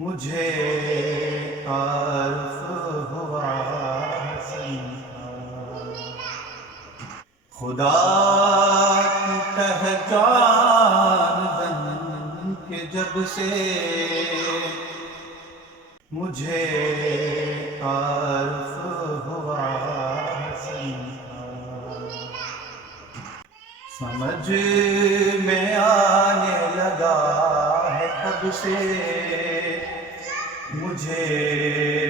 مجھے عارف ہوا خدا کی پہچان بن کے جب سے مجھے عارف ہوا سمجھ میں آنے لگا ہے تب سے مجھے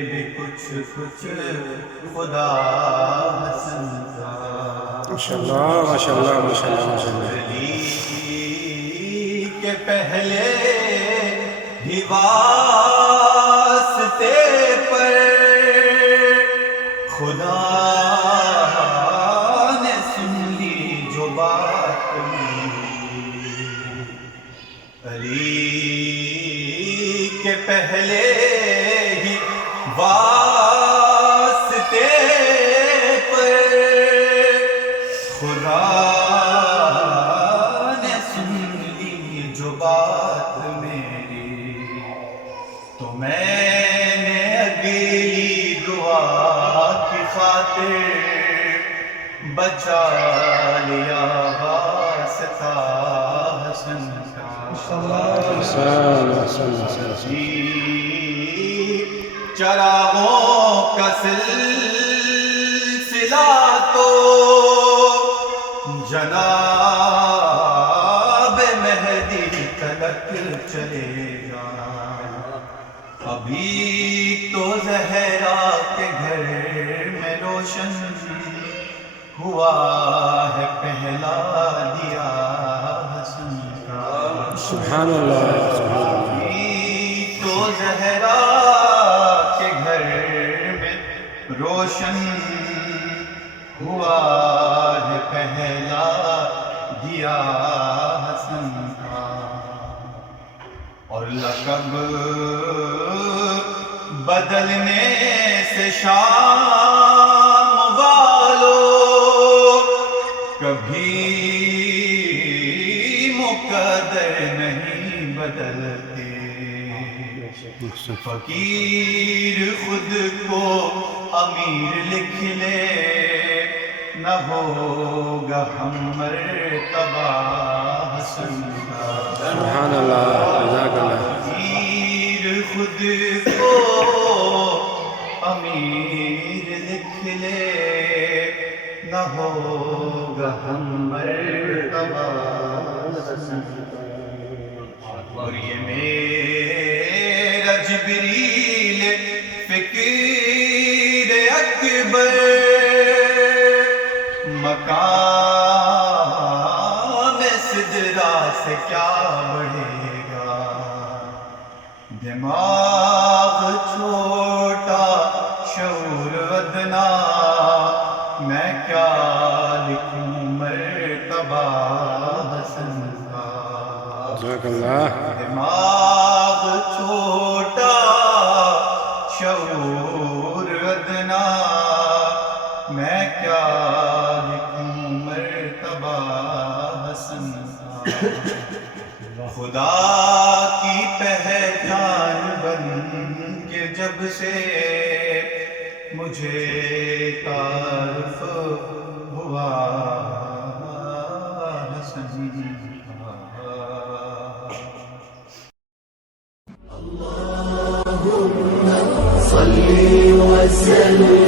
بھی کچھ کچھ خدا حسن کا ماشاءاللہ ماشاءاللہ ماشاءاللہ ماشاءاللہ کے پہلے ہی واسطے پر خدا نے سن لی جو بات علی کے پہلے ہی واسطے پر خدا نے سن لی جو بات میری تو میں نے اگلی دعا کی خاطر بچا لیا واسطہ حسن کا چراغوں کا سلسلہ تو جناب مہدی تلک چلے گا ابھی تو زہرا کے گھر میں روشن ہوا ہے پہلا دیا حسن کا سبحان اللہ ابھی تو زہرا کے گھر میں روشن ہوا ہے پہلا دیا حسن کا اور لقب بدلنے سے شام والوں کبھی مقدر نہیں بدلتے فقیر خود کو امیر لکھ لے نہ ہوگا ہم مرتبہ حسن کا سبحان اللہ جزاک اللہ فقیر خود کو امیر لکھ لے نہ ہوگا ہم مرتبہ حسن کا اور یہ میرا جبریل فقیر اکبر مقام سدرا سے کیا بڑھے گا دماغ چھوٹا شعور ادنا میں کیا لکھوں مرتبہ حسن کا جزاک اللہ دماغ چھوٹا شعور ادنا میں کیا لکھوں مرتبہ حسن کا خدا کی پہچان بن کے جب سے مجھے تعارف ہوا حسن کا اللهم صل وسلم